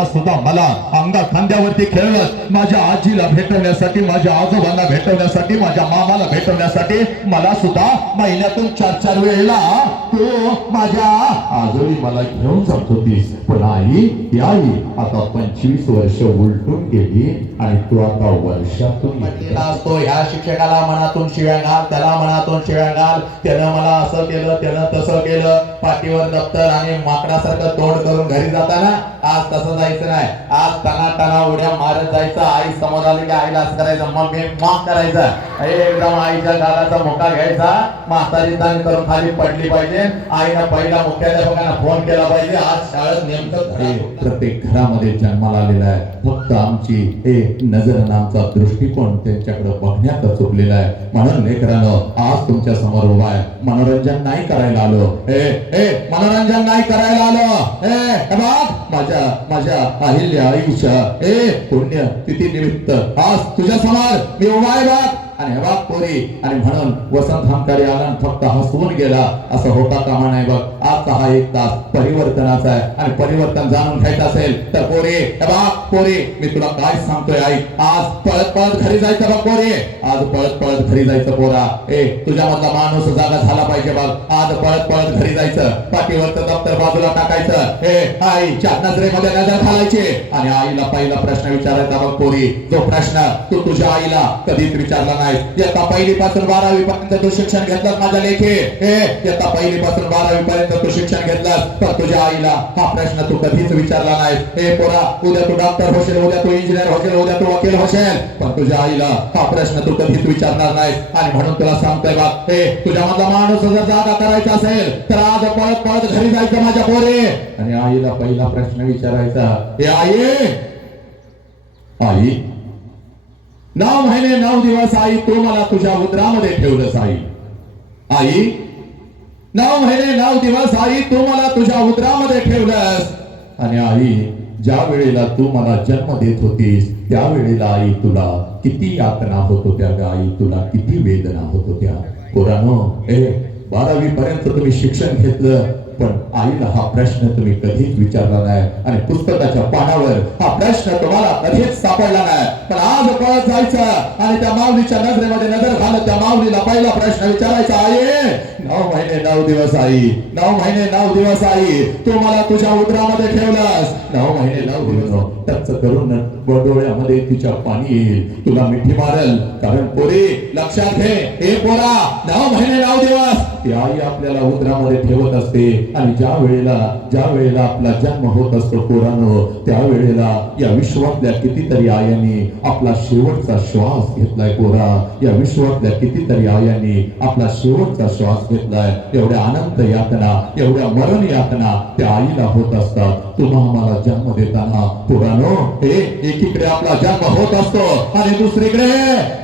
तेव्हा सुद्धा मला अंगा खांद्यावरती खेळत माझ्या आजीला भेटवण्यासाठी माझ्या आजोबांना भेटवण्यासाठी माझ्या मामाला भेटवण्यासाठी मला सुद्धा महिन्यातून चार चार वेळेला तू माझ्या. आजोळी मला घेऊन जात होतीस पण आई आई आता पंचवीस वर्ष उलटून गेली आणि तू आता वर्षातून असतो ह्या शिक्षकाला मनातून शिव्या घाल त्याला मनातून शिव्या घाल. त्यानं मला असं केलं त्यानं तसं केलं. पाठीवर दप्तर आणि माकडासारखं तोंड करून घरी जाताना आज तसं जायचं नाही. आज टना टना उड्या मारत जायचं. आई समोर आली की आईला असं करायचं. मग मी मग करायचं एकदम आईच्या गालाचा मोका घ्यायचा. म्हातारी दान करून खाली पडली पाहिजे. आईनं पहिला मुख्याध्यापकांना फोन केला पाहिजे. आज शाळेत नेमकं हे. प्रत्येक घरामध्ये जन्माला आलेला आहे. फक्त आमची हे नजर आमचा दृष्टिकोन त्यांच्याकडे बघण्यात चुकलेला आहे. म्हणून लेकरानं आज तुमच्यासमोर उभा आहे. मनोरंजन नाही करायला आलो. ए ए मनोरंजन नाही करायला आलो. ए हे माझ्या माझ्या अहिल्या आईच्या ए पुण्य तिथी निमित्त आज तुझ्या समोर मी उभा आहे बघ. आणि हे कोरी आणि म्हणून वसंत हमकारी आला फक्त हसवून गेला. असं होता कामा नाही बघ. आजचा हा एक तास परिवर्तनाचा आहे. आणि परिवर्तन जाणून घ्यायचं असेल तर कोरे बाप कोरे मी तुला काय सांगतोय आई? आज पळत पळत घरी जायचं बघ कोरे आज पळत पळत घरी जायचं पोरा. ए तुझ्या मधला माणूस जागा झाला पाहिजे बघ. आज पळत पळत घरी जायचं. पाठीवरचं दप्तर बाजूला टाकायचं. हे आईच्या नजरेमध्ये नजर घालायचे. आणि आईला पहिला प्रश्न विचारायचा बघ पोरी. जो प्रश्न तू तुझ्या आईला कधीच विचारला नाही. इयत्ता पहिली पासून बारावी पर्यंत तू शिक्षण घेतलास माझ्या लेखे. ए इयत्ता पहिली पासून बारावी पर्यंत तू शिक्षण घेतलास. पण तुझ्या आईला हा प्रश्न तू कधीच विचारला नाही. हे पोरा उद्या तू डॉक्टर होशील उद्या तू इंजिनियर होशील उद्या तू वकील होशील. पण तुझ्या आईला हा प्रश्न तू कधीच विचारणार नाही. आणि म्हणून तुला सांगतोय बा हे तुझ्या मधला माणूस जर जागा करायचा असेल तर आज पळत पळत घरी जायचं माझ्या पोरे. आणि आईला पहिला प्रश्न विचारायचा हे आई आई नऊ महिने नऊ दिवस आई तू मला तुझ्या उदरामध्ये ठेवलंस आई. आई नऊ महिने नऊ दिवस आई तू मला तुझ्या उदरामध्ये ठेवलंस. आणि आई ज्या वेळेला तू मला जन्म देत होतीस त्या वेळेला आई तुला किती यातना होत होत्या ग आई तुला किती वेदना होत होत्या. पोरानो ए बारावी पर्यंत तुम्ही शिक्षण घेतलं पण आईला हा प्रश्न तुम्ही कधीच विचारला नाही. आणि पुस्तकाच्या पानावर हा प्रश्न तुम्हाला कधीच सापडला नाही. पण आज पळत जायचं आणि त्या माऊलीच्या नजरेमध्ये नजर घालत त्या माऊलीला पहिला प्रश्न विचारायचा आहे नऊ महिने नऊ दिवस आई नऊ महिने नऊ दिवस आई तू मला तुझ्या उदरामध्ये ठेवलास. नऊ महिने नऊ दिवस. हो, टच करून डोळ्यामध्ये तिच्या पाणी येईल. तुला मिठी मारल. कारण पोरी लक्षात घे. हे पोरा नऊ महिने नऊ दिवस. ती आई आपल्याला उदरामध्ये ठेवत असते. आणि ज्या वेळेला ज्या वेळेला आपला जन्म होत असतो कोरानं त्या वेळेला या विश्वातल्या कितीतरी आयांनी आपला शेवटचा श्वास घेतलाय कोरा या विश्वातल्या कितीतरी आयांनी आपला शेवटचा श्वास घेतलाय. एवढ्या आनंद यातना एवढ्या मरण यातना त्या आईला होत असतात. तुम्हा आम्हाला जन्म देताना पोरानो हे एकीकडे आपला जन्म होत असतो आणि दुसरीकडे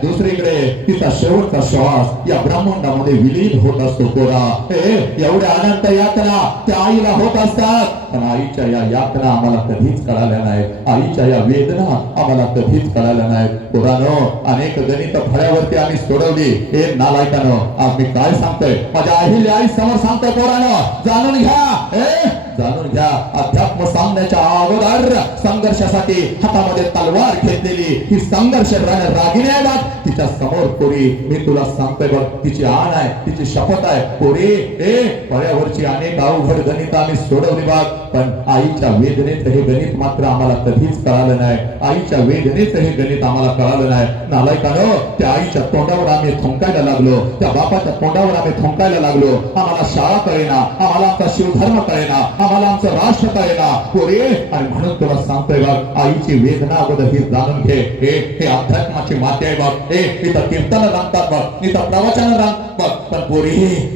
दुसरीकडे तिचा शेवटचा श्वास या ब्रह्मांडामध्ये विलीन होत असतो. पोरा हे एवढ्या अनंत यातना त्या आईला होत असतात पण आईच्या या यातना आम्हाला कधीच कळाल्या नाही आईच्या या वेदना आम्हाला कधीच कळाल्या नाही पुरानो अनेक गणित फळ्यावरती आम्ही सोडवली हे नालायकानं आज मी काय सांगतोय माझ्या आईला आई समोर सांगतोय पोरानो जाणून घ्या जाणून घ्या. अध्यात्म सांगण्याच्या अगोदर संघर्षासाठी हातामध्ये तलवार घेतलेली ही संघर्ष रागिणी आहे बघ. तिच्या समोर कोरी. मी तुला सांगतोय बघ तिची आण आहे तिची शपथ आहे. कोरी ए पर्यावरची अनेक अवघड गणित आम्ही सोडवली बघ. पण आईच्या वेदनेचं हे गणित मात्र आम्हाला कधीच कळालं नाही. आईच्या वेदनेचं हे गणित आम्हाला कळालं नाही. नालायकानं त्या आईच्या तोंडावर आम्ही थुंकायला लागलो. त्या बापाच्या तोंडावर आम्ही थुंकायला लागलो. आम्हाला शाळा कळेना आम्हाला आमचा शिवधर्म कळेना आम्हाला आमचं राष्ट्र कळेना. कोरे? आणि म्हणून तुला सांगतोय बघ आईची वेदना अगोदर ही जाणून घे. हे अध्यात्माची माती आहे बघ हे इथं कीर्तन रांगतात बघ इथं प्रवचन रांगतात. पण पोरी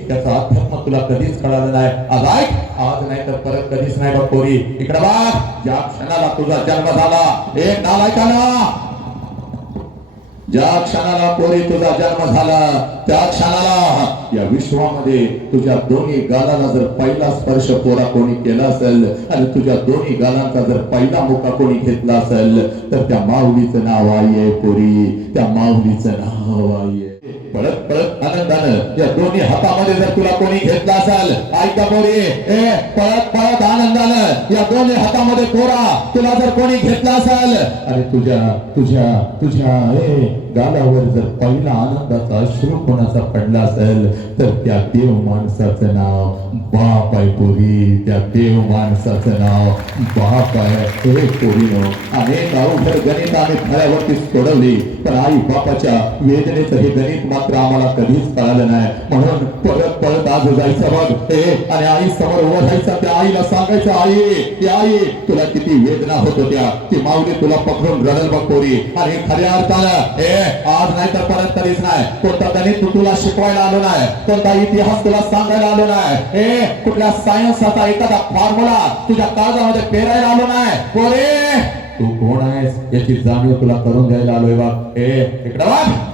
त्याचा अध्यात्म तुला कधीच कळालं नाही. आज ऐक आज नाही तर परत कधीच नाही बघ पोरी इकडे बघ ज्या क्षणाला तुझा जन्म झाला एक नाव नालायकाला ज्या क्षणाला पोरी तुझा जन्म झाला त्या क्षणाला या विश्वामध्ये तुझ्या दोन्ही गालाला जर पहिला स्पर्श पोरा कोणी केला असेल आणि तुझ्या दोन्ही गालांचा जर पहिला मुका कोणी घेतला असेल तर त्या माऊलीचं नाव आई आहे पोरी. त्या माऊलीचं नाव आई आहे पळत पळत आनंदानं या दोन्ही हातामध्ये जर तुला कोणी घेतला असेल ऐका पोरी ए पळत पळत आनंदानं या दोन्ही हातामध्ये कोरा तुला जर कोणी घेतला असेल अरे तुझ्या तुझ्या तुझ्या ए गालावर जर पहिला आनंदाचा अश्रू कोणाचा पडला असेल तर त्या देव माणसाचं नाव बाप आहे पोरी त्या देव माणसाचं नाव बाप आहे हे पोरीनं अनेक अवघड गणित आम्ही फळ्यावरती सोडवली पण आई बापाच्या वेदनेचं हे गणित मात्र आम्हाला कधीच कळालं नाही. म्हणून पळत पळत आज जायचं बघ. हे आणि आई समोर उभं राहायचं त्या आईला सांगायचं आई ती आई तुला किती वेदना होत होत्या. ती माऊली तुला पकडून रडल बघ पोरी. आणि खऱ्या अर्थानं हे आज नाही तर परत कधीच नाही. कोणता गणित तुला शिकवायला आलो नाही. कोणता इतिहास तुला सांगायला आलो नाही. हे कुठल्या सायन्सचा एखादा फॉर्म्युला तुझ्या काळजामध्ये पेरायला आलो नाही. पोरे तू कोण आहेस? याची जाणीव तुला करून द्यायला आलोय बा ए इकडे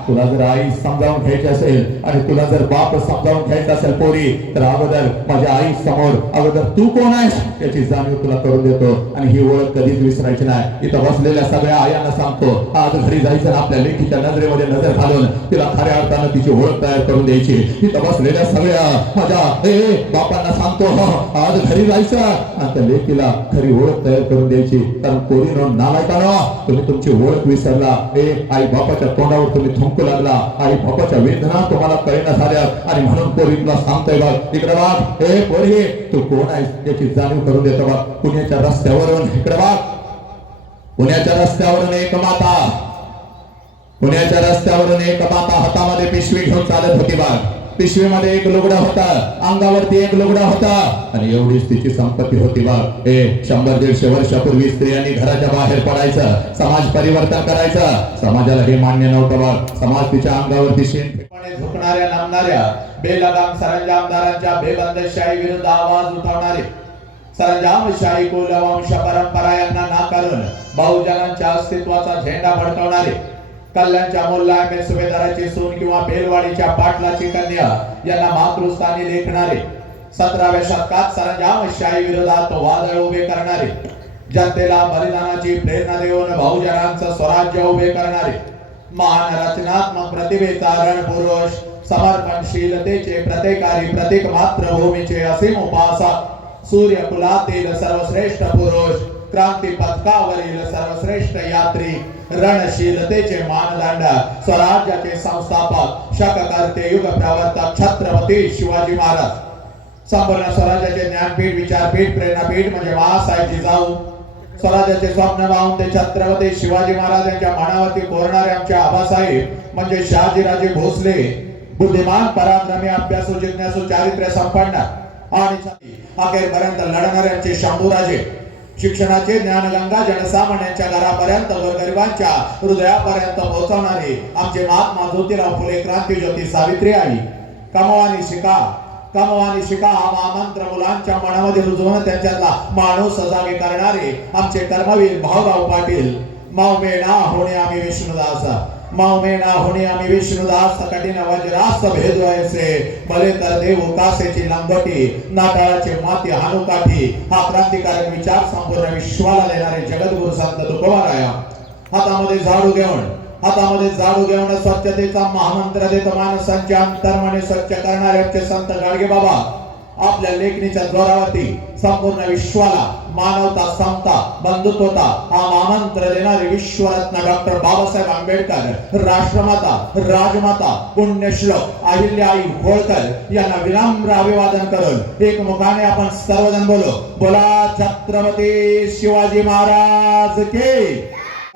तुला जर आई समजावून घ्यायची असेल आणि तुला जर बाप समजावून घ्यायचा असेल पोरी तर अगोदर माझ्या आई समोर अगोदर तू कोण आहेस? याची जाणीव तुला करून देतो. आणि ही ओळख कधीच विसरायची नाही. इथं बसलेल्या सगळ्या आयांना सांगतो. आज घरी जायचं आपल्या लेखीच्या नजरेमध्ये नजर घालून तिला खऱ्या अर्थानं तिची ओळख तयार करून द्यायची. इथं बसलेल्या सगळ्या माझ्या ए बापांना सांगतो. आज घरी जायचं आता लेखीला लेकीला खरी ओळख तयार करून द्यायची. कारण पोरीनं नालायकानं तुम्ही तुमची ओळख विसरला हे आई बापाच्या तोंडावर तुम्ही थुंकू लागला आई बापाच्या वेदना तुम्हाला कळेना झाल्या आणि म्हणून पोरी तुला सांगतोय बघ इकडे बघ हे पोरी तू कोण आहेस याची जाणीव करून देतो बघ पुण्याच्या रस्त्यावरून इकडे बघ पुण्याच्या रस्त्यावरून एक माता पुण्याच्या रस्त्यावरून एक माता हातामध्ये पिशवी घेऊन चालत होती बाग पिशवीमध्ये एक लुगडा होता. अंगावरती एक लुगडा होता. आणि एवढीच तिची संपत्ती होती बा ए शंभर दीडशे वर्षापूर्वी स्त्रियांनी घराच्या बाहेर पडायचं. समाज परिवर्तन करायचं. समाजाला हे मान्य नव्हतं बघ. समाज तिच्या अंगावरती शेण झुकणाऱ्या नामणाऱ्या बेलगाम सरंजामदारांच्या बेबंदशाही विरुद्ध आवाज उठवणारे. सरंजामशाही कुलवंश परंपरा यांना नाकारून बहुजनांच्या अस्तित्वाचा झेंडा फडकवणारे कल्याणच्या मुल्ला एम सुभेदाराची सून किंवा बेलवाडीच्या पाटलाची कन्या यांना मातृस्थानी लेखणारे. सतराव्या शतकात सरंजामशाही विरोधात वादळ उभे करणारे. जनतेला बलिदानाची प्रेरणा देऊन बहुजनांचं स्वराज्य उभे करणारे. महान रचनात्मक प्रतिभेचा रणपुरुष समर्पणशीलतेचे प्रत्येकारी प्रतीक मातृभूमीचे असीम उपासक सूर्यकुलातील सर्वश्रेष्ठ पुरुष क्रांती पथकावरील सर्वश्रेष्ठ यात्री रणशीलतेचे मानदंड स्वराज्याचे संस्थापक शककर्ते युग प्रवर्तक छत्रपती शिवाजी महाराज. संपूर्ण स्वराज्याचे ज्ञानपीठ विचारपीठ प्रेरणापीठ म्हणजे महासाहेब जिजाऊ स्वराज्याचे स्वप्न पाहून ते छत्रपती शिवाजी महाराज यांच्या मनावरती कोरणारे आमचे आबासाहेब म्हणजे शहाजीराजे भोसले. बुद्धिमान पराक्रमी अभ्यासू जिज्ञासू चारित्र्य संपन्न. आणि अखेरपर्यंत लढणाऱ्यांचे शंभूराजे. शिक्षणाचे ज्ञानगंगा जनसामान्यांच्या घरापर्यंत गरिबांच्या हृदयापर्यंत पोहोचवणारे आमचे महात्मा ज्योतिराव फुले क्रांतीज्योती सावित्री आई. कमवानी शिका कमवानी शिका हा महामंत्र मुलांच्या मनामध्ये रुजवून त्यांच्यातला माणूस जागे करणारे आमचे कर्मवीर भाऊराव पाटील. माऊ मेणा होणे आम्ही विष्णुदास. मावमे ना होणे आम्ही विष्णुदास कठीण वज्रास भेद व्हायचे भले तर देव कासेची लंगोटी नाटाळाचे माती हानुकाठी हा क्रांतिकारक विचार संपूर्ण विश्वाला देणारे जगद्गुरु संत तुकोबाराया. हातामध्ये झाडू घेऊन हातामध्ये झाडू घेऊन स्वच्छतेचा महामंत्र देत माणसांचे अंतर्मने स्वच्छ करणारे आमचे संत गाडगे बाबा आपल्या लेखणीच्या जोरावरती संपूर्ण विश्वाला मानवता समता बंधुत्वता हा महामंत्र देणारे विश्वरत्न डॉक्टर बाबासाहेब आंबेडकर राष्ट्रमाता राजमाता पुण्यश्लोक अहिल्याई होळकर यांना विनम्र अभिवादन करून एकमुखाने आपण सर्वजण बोलो. बोला छत्रपती शिवाजी महाराज के.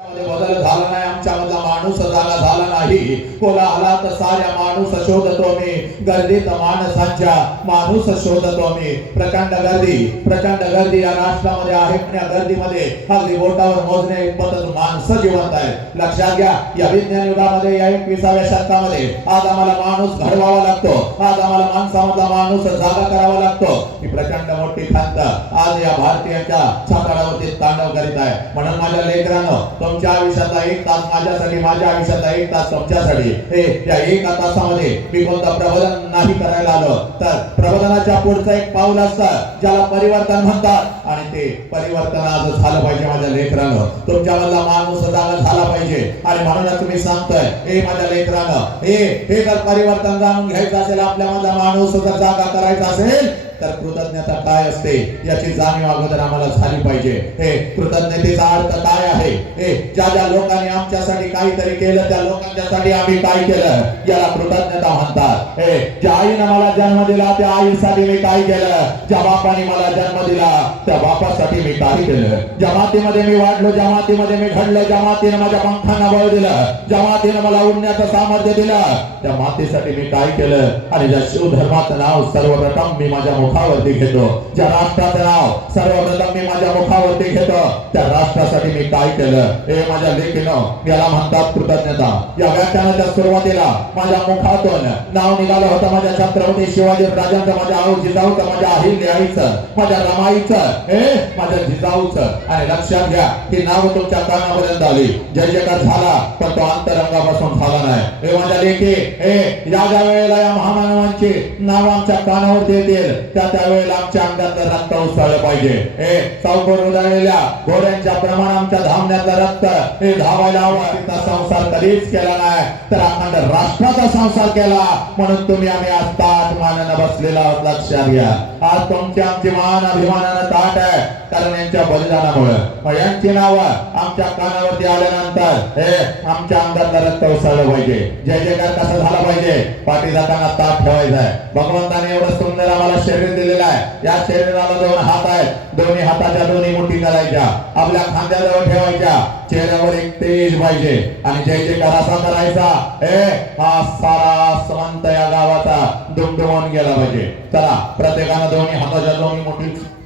बदल झाला नाही आमच्या मधला माणूस झाला झाला नाही कोला तर साऱ्या माणूस शोधतो मी. गर्दीत माणसांच्या माणूस शोधतो मी. प्रचंड गर्दी प्रचंड गर्दी या राष्ट्रामध्ये आहे पण या गर्दीमध्ये अगदी बोटावर मोजणे पतन माणसं जिवंत आहेत. लक्षात घ्या या विज्ञान युगामध्ये या एकविसाव्या शतकामध्ये आज आम्हाला माणूस घडवावा लागतो. आज आम्हाला माणसामधला माणूस जागा करावा लागतो. ही प्रचंड मोठी खंत आज या भारतीयांच्या छाताडावरती तांडव करीत आहे. म्हणून माझ्या लेकरानं तुमच्या आयुष्याचा एक तास माझ्यासाठी माझ्या आयुष्याचा एक तास तुमच्यासाठी हे त्या एका तासामध्ये मी कोणतं प्रबोधन नाही करायला आलो. तर प्रबोधनाच्या पुढचं एक पाऊल असतं ज्याला परिवर्तन म्हणतात. आणि ते परिवर्तन आज झालं पाहिजे माझ्या लेकरानं. तुमच्यामधला माणूस झाला पाहिजे. आणि म्हणूनच तुम्ही सांगतोय हे माझ्या लेकरानं हे हे जर परिवर्तन जाणून घ्यायचं असेल आपल्या माझा माणूस जर जागा करायचा असेल तर कृतज्ञता काय असते याची जाणीव अगोदर आम्हाला झाली पाहिजे. हे कृतज्ञतेचा अर्थ काय आहे? हे ज्या ज्या लोकांनी आमच्यासाठी काहीतरी केलं त्या लोकांच्यासाठी आम्ही काय केलं? याला कृतज्ञता म्हणतात. हे ज्या आईनं मला जन्म दिला त्या आईसाठी मी काय केलं? ज्या बापाने मला जन्म दिला त्या बापासाठी मी काय केलं? जमातीमध्ये मी वाढलो ज्या मातीमध्ये मी घडलो ज्या माझ्या पंखांना बळ दिलं जमातीने मला उडण्याचं सामर्थ्य दिलं त्या मातीसाठी मी काय केलं? आणि ज्या शिवधर्माचं नाव सर्वप्रथम मी माझ्या मुखावरती घेतो. ज्या राष्ट्राचं नाव सर्वप्रथम मी माझ्या मुखावरती घेतो त्या राष्ट्रासाठी मी काय केलं? हे माझ्या लेखीनं याला म्हणतात कृतज्ञता. या व्याख्यानाच्या सुरुवातीला माझ्या मुखातून नाव निघालं होतं माझ्या छत्रपती शिवाजी राजांचं माझ्या आऊ जिजाऊचं माझ्या अहिल्या आईचं माझ्या रमाईचं. हे माझ्या जिजाऊचं. आणि लक्षात घ्या की नाव तुमच्या कानापर्यंत आली. जय जयकार झाला पण तो अंतरंगापासून झाला नाही. हे माझ्या लेखी हे या ज्या वेळेला या महामानवांची नाव आमच्या कानावरती येतील त्या त्यावेळेला आमच्या अंगातलं रक्त उसळलं पाहिजे. हे चौकोर उधळलेल्या घोड्यांच्या प्रमाण आमच्या धावण्यातलं रक्त हे धावायला हवं. तिचा संसार कधीच केला नाही. तर अखंड राष्ट्राचा संसार केला. म्हणून तुम्ही आम्ही आज ताट मानानं बसलेला आहोत. लक्षात घ्या. आज तुमची आमची मान अभिमानानं ताट आहे. कारण यांच्या बलिदानामुळे. मग यांची नावं आमच्या कानावरती आल्यानंतर हे आमच्या अंगातलं रक्त उसळलं पाहिजे. जय जयकार कसं झाला पाहिजे? पाठी जाताना ताट ठेवायचा आहे. भगवंताने एवढं सुंदर आम्हाला शरीर शरीर दिलेलं आहे. या शरीराला दोन हात आहेत. दोन्ही हाताच्या दोन्ही मुठी करायच्या. आपल्या खांद्याजवळ ठेवायच्या. चेहऱ्यावर एक तेज पाहिजे. आणि जय जयकार असा करायचा ए हा सारा समंत या गावाचा दुमदुमून गेला पाहिजे. चला प्रत्येकानं दोन्ही हाताच्या दोन्ही मुठी